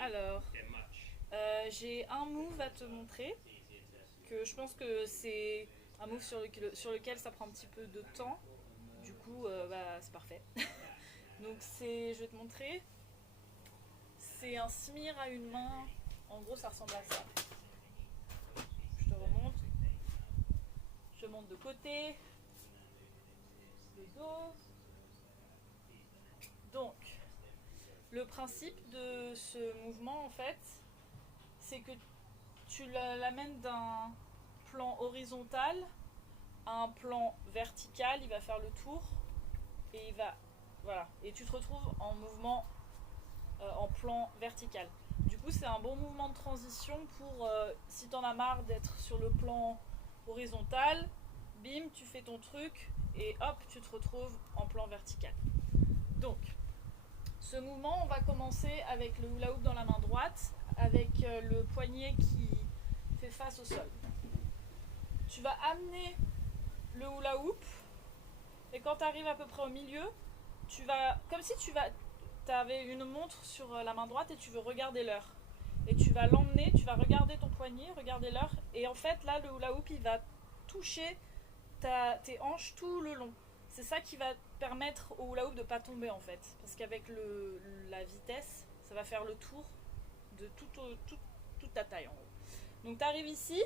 Alors, j'ai un move à te montrer, que je pense que c'est un move sur lequel ça prend un petit peu de temps. Du coup, bah, c'est parfait. Donc je vais te montrer, c'est un smir à une main. En gros, ça ressemble à ça. Je te remonte, je monte de côté, de dos. Donc, le principe de ce mouvement, en fait, c'est que tu l'amènes d'un plan horizontal à un plan vertical, il va faire le tour et il va, voilà, et tu te retrouves en mouvement en plan vertical. Du coup, c'est un bon mouvement de transition pour si t'en as marre d'être sur le plan horizontal, bim, tu fais ton truc et hop, tu te retrouves en plan vertical. Donc, ce mouvement, on va commencer avec le hula hoop dans la main droite, avec le poignet qui fait face au sol. Tu vas amener le hula hoop et quand tu arrives à peu près au milieu, tu vas, comme si tu avais une montre sur la main droite et tu veux regarder l'heure. Et tu vas l'emmener, tu vas regarder ton poignet, regarder l'heure, et en fait là le hula hoop il va toucher tes hanches tout le long. C'est ça qui va permettre au hula hoop de pas tomber en fait, parce qu'avec la vitesse, ça va faire le tour de toute ta taille en gros. Donc tu arrives ici,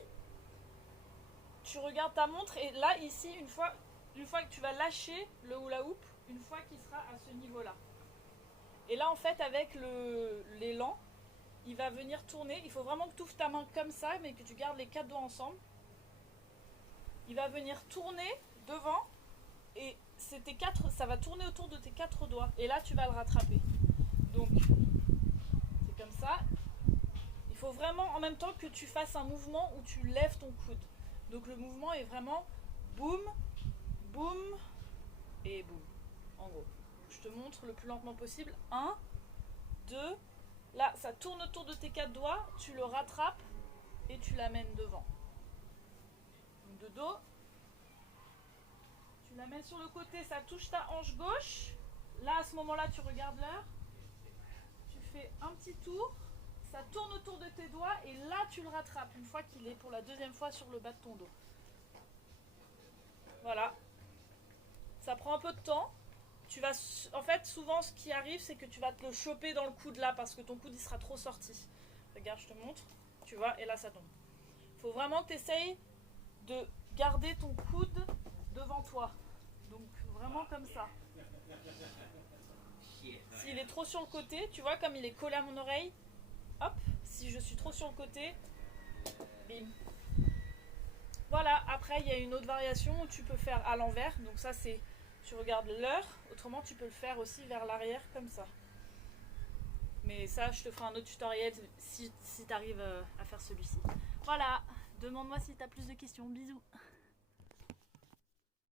tu regardes ta montre et là ici une fois que tu vas lâcher le hula hoop, une fois qu'il sera à ce niveau là. Et là en fait avec l'élan, il va venir tourner. Il faut vraiment que tu ouvres ta main comme ça, mais que tu gardes les quatre doigts ensemble. Il va venir tourner devant et ça va tourner autour de tes quatre doigts. Et là tu vas le rattraper. Donc c'est comme ça. Il faut vraiment en même temps que tu fasses un mouvement où tu lèves ton coude. Donc le mouvement est vraiment boum, boum et boum. En gros. Je te montre le plus lentement possible. 1, 2, là ça tourne autour de tes quatre doigts, tu le rattrapes et tu l'amènes devant. Donc de dos, tu l'amènes sur le côté, ça touche ta hanche gauche. Là à ce moment-là tu regardes l'heure, tu fais un petit tour, ça tourne autour de tes doigts et là tu le rattrapes une fois qu'il est pour la deuxième fois sur le bas de ton dos. Voilà, ça prend un peu de temps. En fait, souvent, ce qui arrive, c'est que tu vas te le choper dans le coude là parce que ton coude il sera trop sorti. Regarde, je te montre. Tu vois, et là ça tombe. Faut vraiment que tu essayes de garder ton coude devant toi. Donc vraiment comme ça. S'il est trop sur le côté, tu vois, comme il est collé à mon oreille, hop, si je suis trop sur le côté, bim. Voilà, après il y a une autre variation où tu peux faire à l'envers. Donc ça c'est, tu regardes l'heure, autrement tu peux le faire aussi vers l'arrière comme ça. Mais ça je te ferai un autre tutoriel si tu arrives à faire celui-ci. Voilà, demande-moi si tu as plus de questions, bisous.